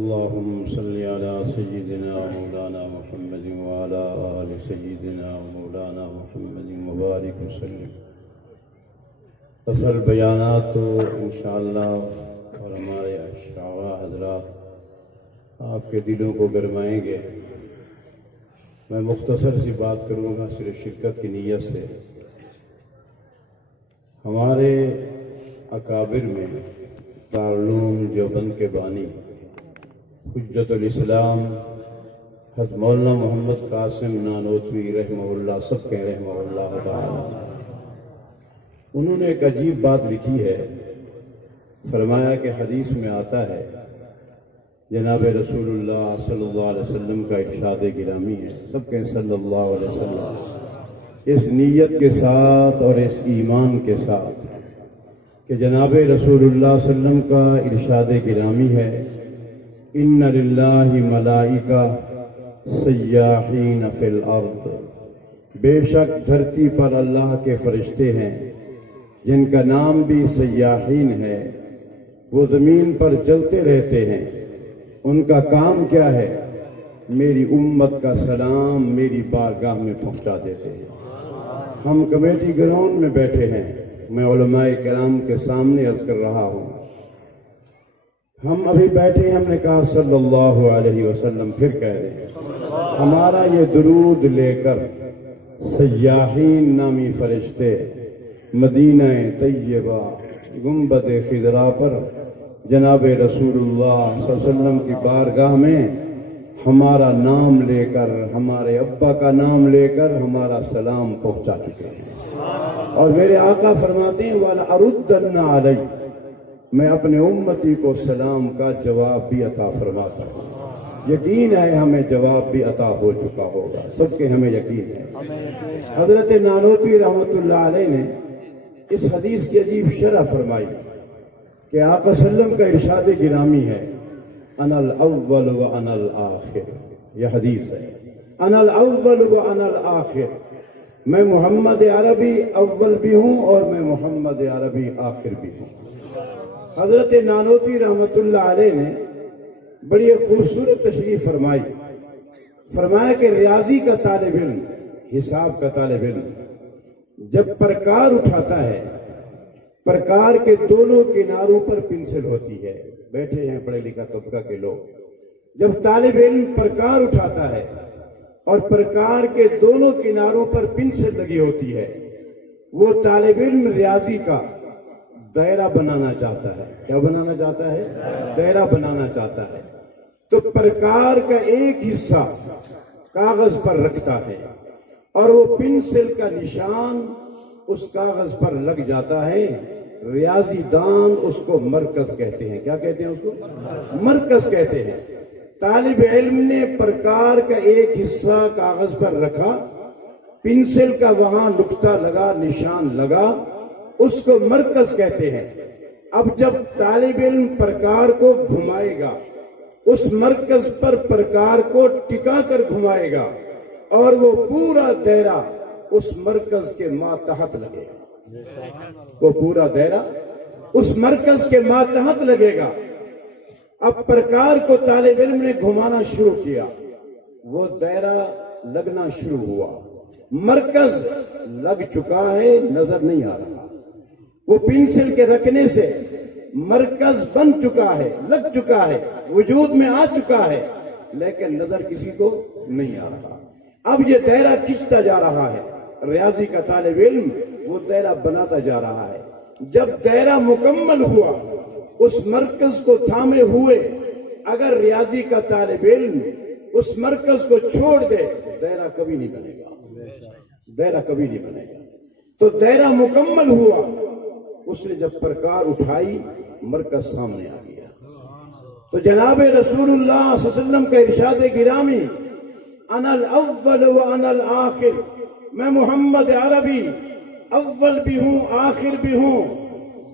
اللهم صل على سيدنا مولانا محمد وعلى آل سيدنا مولانا محمد مبارک وسلم. اصل بیانات تو انشاءاللہ اور ہمارے اشعار حضرات آپ کے دلوں کو گرمائیں گے. میں مختصر سی بات کروں گا صرف شرکت کی نیت سے. ہمارے اکابر میں دارالعلوم دیوبند کے بانی حجت الاسلام حضرت مولانا محمد قاسم نانوتوی رحمہ اللہ، سب کے رحمہ اللہ تعالی، انہوں نے ایک عجیب بات لکھی ہے. فرمایا کہ حدیث میں آتا ہے، جناب رسول اللہ صلی اللہ علیہ وسلم کا ارشاد گرامی ہے، سب کے صلی اللہ علیہ وسلم، اس نیت کے ساتھ اور اس ایمان کے ساتھ کہ جناب رسول اللہ صلی اللہ علیہ وسلم کا ارشاد گرامی ہے، ان للہ ملائکہ سیاحین فی الارض، بے شک دھرتی پر اللہ کے فرشتے ہیں جن کا نام بھی سیاحین ہے. وہ زمین پر چلتے رہتے ہیں. ان کا کام کیا ہے؟ میری امت کا سلام میری بارگاہ میں پہنچا دیتے ہیں. ہم کمیٹی گراؤنڈ میں بیٹھے ہیں، میں علماء کرام کے سامنے عرض کر رہا ہوں. ہم ابھی بیٹھے ہم نے کہا صلی اللہ علیہ وسلم، پھر کہہ رہے ہیں. ہمارا یہ درود لے کر سیاحین نامی فرشتے مدینہ طیبہ گنبد خضرا پر جناب رسول اللہ صلی اللہ علیہ وسلم کی بارگاہ میں ہمارا نام لے کر، ہمارے ابا کا نام لے کر ہمارا سلام پہنچا چکے ہیں. اور میرے آقا فرماتے ہیں وَلَأَرُدَّنَّ عَلَيْهِ، میں اپنے امتی کو سلام کا جواب بھی عطا فرماتا ہوں. یقین ہے ہمیں جواب بھی عطا ہو چکا ہوگا، سب کے ہمیں یقین ہے. حضرت نانوتوی رحمۃ اللہ علیہ نے اس حدیث کی عجیب شرح فرمائی کہ آقا صلی اللہ علیہ وسلم کا ارشاد گرامی ہے، انا الاول و انا الاخر. یہ حدیث ہے، انا الاول و انا الاخر، میں محمد عربی اول بھی ہوں اور میں محمد عربی آخر بھی ہوں. حضرت نانوتوی رحمۃ اللہ علیہ نے بڑی خوبصورت تشریح فرمائی. فرمایا کہ ریاضی کا طالب علم، حساب کا طالب علم جب پرکار اٹھاتا ہے، پرکار کے دونوں کناروں پر پنسل ہوتی ہے. بیٹھے ہیں پڑھے لکھا طبقہ کے لوگ. جب طالب علم پرکار اٹھاتا ہے اور پرکار کے دونوں کناروں پر پنسل لگی ہوتی ہے، وہ طالب علم ریاضی کا دائرہ بنانا چاہتا ہے. کیا بنانا چاہتا ہے؟ دائرہ بنانا چاہتا ہے. تو پرکار کا ایک حصہ کاغذ پر رکھتا ہے اور وہ پنسل کا نشان اس کاغذ پر لگ جاتا ہے. ریاضی دان اس کو مرکز کہتے ہیں. کیا کہتے ہیں اس کو؟ مرکز کہتے ہیں. طالب علم نے پرکار کا ایک حصہ کاغذ پر رکھا، پنسل کا وہاں نقطہ لگا، نشان لگا، اس کو مرکز کہتے ہیں. اب جب طالب علم پرکار کو گھمائے گا، اس مرکز پر پرکار کو ٹکا کر گھمائے گا اور وہ پورا دائرہ اس مرکز کے ماتحت لگے گا. وہ پورا دائرہ اس مرکز کے ماتحت لگے گا. اب پرکار کو طالب علم نے گھمانا شروع کیا، وہ دائرہ لگنا شروع ہوا. مرکز لگ چکا ہے، نظر نہیں آ رہا. وہ پنسل کے رکھنے سے مرکز بن چکا ہے، لگ چکا ہے، وجود میں آ چکا ہے، لیکن نظر کسی کو نہیں آ رہا. اب یہ دائرہ کھنچتا جا رہا ہے. ریاضی کا طالب علم وہ دائرہ بناتا جا رہا ہے. جب دائرہ مکمل ہوا، اس مرکز کو تھامے ہوئے اگر ریاضی کا طالب علم اس مرکز کو چھوڑ دے، دائرہ کبھی نہیں بنے گا. دائرہ کبھی نہیں بنے گا. تو دائرہ مکمل ہوا. اس نے جب پرکار اٹھائی، مرکز سامنے آ گیا. تو جناب رسول اللہ صلی اللہ علیہ وسلم کا ارشاد گرامی، انا الاول و انا الاخر، میں محمد عربی اول بھی ہوں آخر بھی ہوں.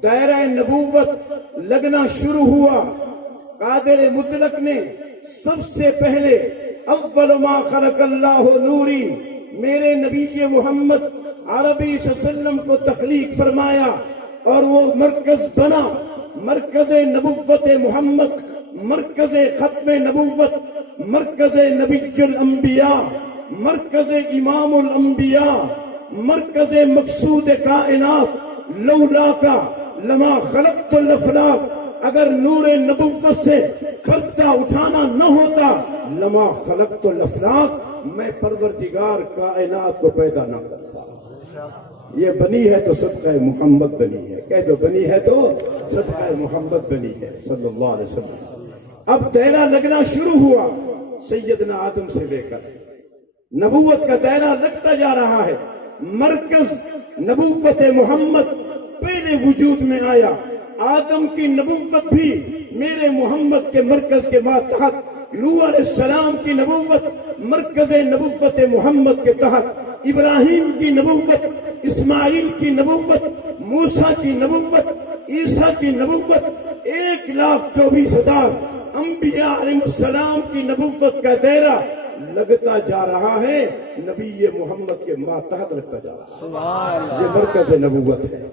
دائرہ نبوت لگنا شروع ہوا. قادر مطلق نے سب سے پہلے اول ما خلق اللہ نوری، میرے نبی محمد عربی صلی اللہ علیہ وسلم کو تخلیق فرمایا اور وہ مرکز بنا. مرکز نبوت محمد مرکز ختم نبوت، مرکز نبی الانبیاء، مرکز امام الانبیاء، مرکز مقصود کائنات، لولا کا لما خلقت الافلاق، اگر نور نبوت سے کرتا اٹھانا نہ ہوتا لما خلقت الافلاق، میں پروردگار کائنات کو پیدا نہ کرتا۔ یہ بنی ہے تو صدقہ محمد بنی ہے، کہہ دو بنی ہے تو صدقہ محمد بنی ہے صلی اللہ علیہ وسلم۔ اب دائرہ لگنا شروع ہوا سیدنا آدم سے لے کر، نبوت کا دائرہ لگتا جا رہا ہے۔ مرکز نبوت محمد پہلے وجود میں آیا، آدم کی نبوت بھی میرے محمد کے مرکز کے تحت، نوح علیہ السلام کی نبوت مرکز نبوت محمد کے تحت، ابراہیم کی نبوت، اسماعیل کی نبوت، موسیٰ کی نبوت، عیسیٰ کی نبوت، 1,24,000 انبیاء علیہ السلام کی نبوت کا دائرہ لگتا جا رہا ہے، نبی محمد کے ماتحت لگتا جا رہا ہے۔ یہ مرکز نبوت ہے۔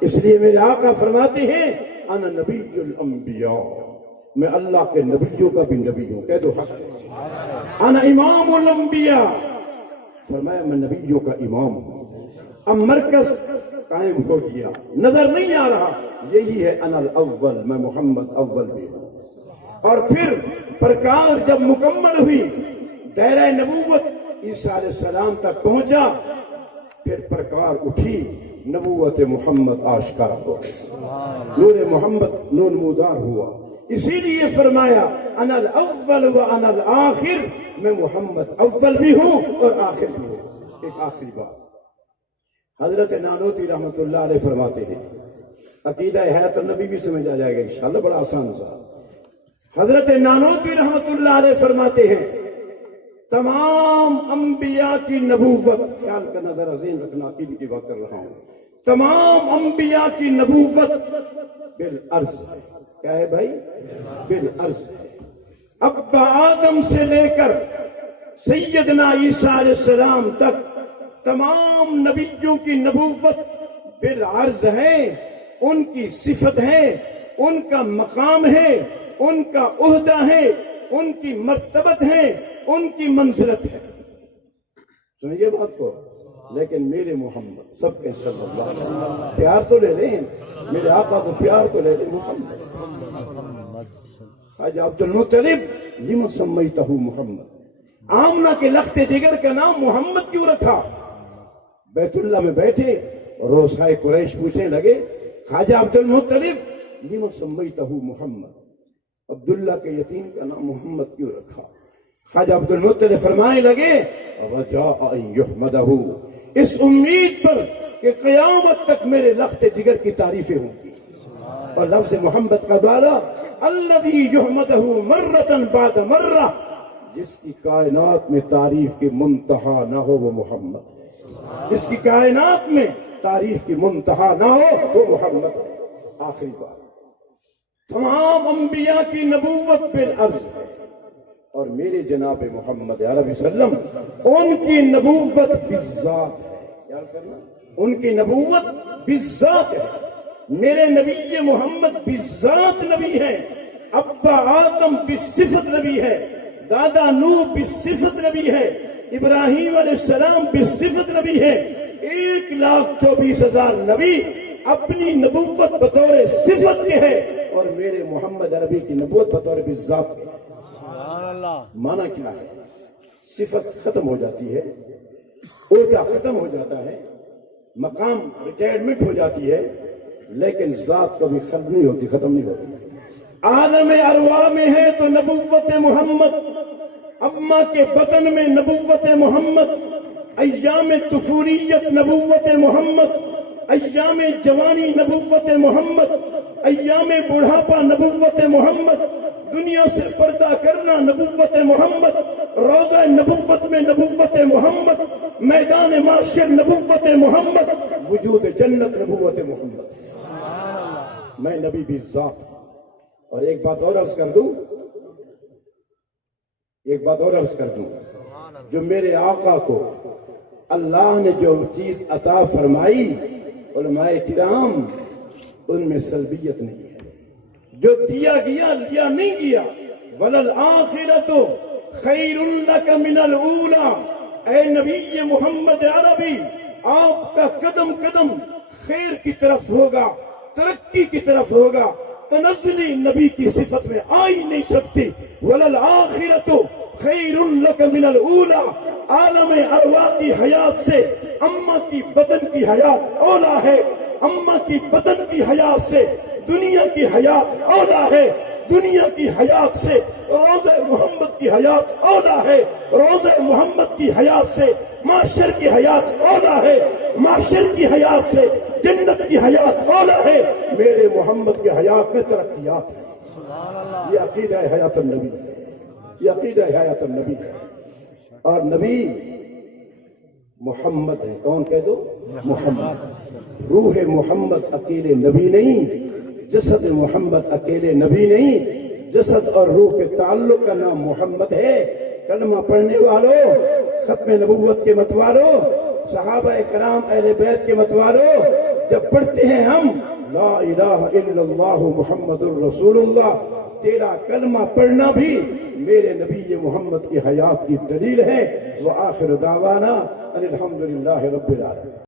اس لیے میرے آقا فرماتے ہیں انا نبی الانبیاء، میں اللہ کے نبیوں کا بھی نبی ہوں، کہہ دو حق۔ انا امام الانبیاء، فرمایا میں نبیوں کا امام ہوں۔ اب مرکز قائم ہو گیا، نظر نہیں آ رہا، یہی ہے انا الاول، میں محمد اول بھی ہوں۔ اور پھر پرکار جب مکمل ہوئی، دائرہ نبوت عیسیٰ علیہ السلام تک پہنچا، پھر پرکار اٹھی، نبوت محمد آشکار ہو، نور محمد نورمودار ہوا۔ اسی لیے فرمایا انا الاول و انا الآخر، میں محمد اول بھی ہوں اور آخر بھی ہوں۔ ایک آخری بات حضرت نانوتوی رحمت اللہ علیہ فرماتے ہیں، عقیدہ حیات النبی بھی سمجھ آ جائے گا انشاءاللہ، بڑا آسان سا۔ حضرت نانوتوی رحمت اللہ علیہ فرماتے ہیں تمام انبیاء کی نبوت، خیال کا نظر عظیم رکھنا، عقیدے کی بات کر رہا ہوں، تمام انبیاء کی نبوت بالعرض ہے۔ کیا ہے بھائی؟ بالعرض ہے۔ ابا آدم سے لے کر سیدنا عیسیٰ علیہ السلام تک تمام نبیوں کی نبوت بالعرض ہے، ان کی صفت ہے، ان کا مقام ہے، ان کا عہدہ ہے، ان کی مرتبت ہے، ان کی منزلت ہے۔ سنیے بات کو، لیکن میرے محمد سب کے صلی اللہ علیہ وسلم، پیار تو لے لیں میرے آقا کو، پیار تو لے لیں محمد۔ حاج عبد المطلب لما سمیتہ محمد، آمنہ کے لخت جگر کا نام محمد کیوں رکھا؟ بیت اللہ میں بیٹھے روسائے قریش پوچھنے لگے خواجہ عبد المطلب لما سمیتہ محمد، عبداللہ کے یتیم کا نام محمد کیوں رکھا؟ خواجہ عبد المطلب فرمانے لگے رجاء ان یحمدہ، اس امید پر کہ قیامت تک میرے لخت جگر کی تعریفیں ہوں گی۔ اور لفظ محمد کا بالا الذی یحمدہ مرۃ بعد مرہ، جس کی کائنات میں تعریف کی منتہا نہ ہو وہ محمد ہے، جس کی کائنات میں تعریف کی منتہا نہ ہو وہ محمد ہے۔ آخری بات، تمام انبیاء کی نبوت بالعرض ہے، اور میرے جناب محمد عربی وسلم ان کی نبوت بالذات ہے۔ کیا کرنا؟ ان کی نبوت بالذات ہے۔ میرے نبی محمد بالذات نبی ہے، ابا آدم بالصفت نبی ہے، دادا نوح بالصفت نبی ہے، ابراہیم علیہ السلام بالصفت نبی ہے۔ 1,24,000 نبی اپنی نبوت بطور صفت کے ہے، اور میرے محمد عربی کی نبوت بطور بالذات کے ہے۔ معنی کیا ہے؟ صفت ختم ہو جاتی ہے، عہدہ ختم ہو جاتا ہے، مقام ریٹائرمنٹ ہو جاتی ہے، لیکن ذات کبھی ختم نہیں ہوتی، ختم نہیں ہوتی۔ عالم ارواح میں ہے تو نبوت محمد، اماں کے بطن میں نبوت محمد، ایام طفولیت نبوت محمد، ایام جوانی نبوت محمد، ایام بڑھاپا نبوت محمد، دنیا سے پردہ کرنا نبوت محمد، روضہ نبوت میں نبوت محمد، میدان معاشر نبوت محمد، وجود جنت نبوت محمد۔ میں نبی بھی ذات ہوں۔ اور ایک بات اور عرض کر دوں، جو میرے آقا کو اللہ نے جو چیز عطا فرمائی، علماء کرام ان میں سلبیت نہیں ہے، جو دیا گیا لیا نہیں گیا. وَلَلْآخِرَةُ خَيْرٌ لَكَ مِنَ الْأُولَى. اے نبی محمد عربی، آپ کا قدم قدم خیر کی طرف ہوگا، ترقی کی طرف ہوگا. تنزلی نبی کی صفت میں آ ہی نہیں سکتی. وَلَلْآخِرَةُ خَيْرٌ لَكَ مِنَ الْأُولَى. عالم ارواح کی حیات سے اماں کی بدن کی حیات اولا ہے. اماں کی بدن کی حیات سے دنیا کی حیات اولا ہے. دنیا کی حیات سے روضہ محمد کی حیات اولا ہے. روضہ محمد کی حیات سے معاشر کی حیات اولا ہے. معاشر کی حیات سے جنت کی حیات اولا ہے. میرے محمد کے حیات میں ترقیات ہیں. یہ عقیدہ حیات النبی ہے. یہ عقیدہ حیات النبی ہے. اور نبی محمد ہے. کون کہہ دو؟ محمد. روح محمد اکیلے نبی نہیں، جسد محمد اکیلے نبی نہیں. جسد اور روح کے تعلق کا نام محمد ہے. کلمہ پڑھنے والوں، ختم نبوت کے متوالوں، صحابہ کرام اہل بیت کے متوالوں، جب پڑھتے ہیں ہم لا الہ الا اللہ محمد الرسول اللہ، تیرا کلمہ پڑھنا بھی میرے نبی محمد کی حیات کی دلیل ہے. وآخر دعوانا ان الحمدللہ رب العالمین.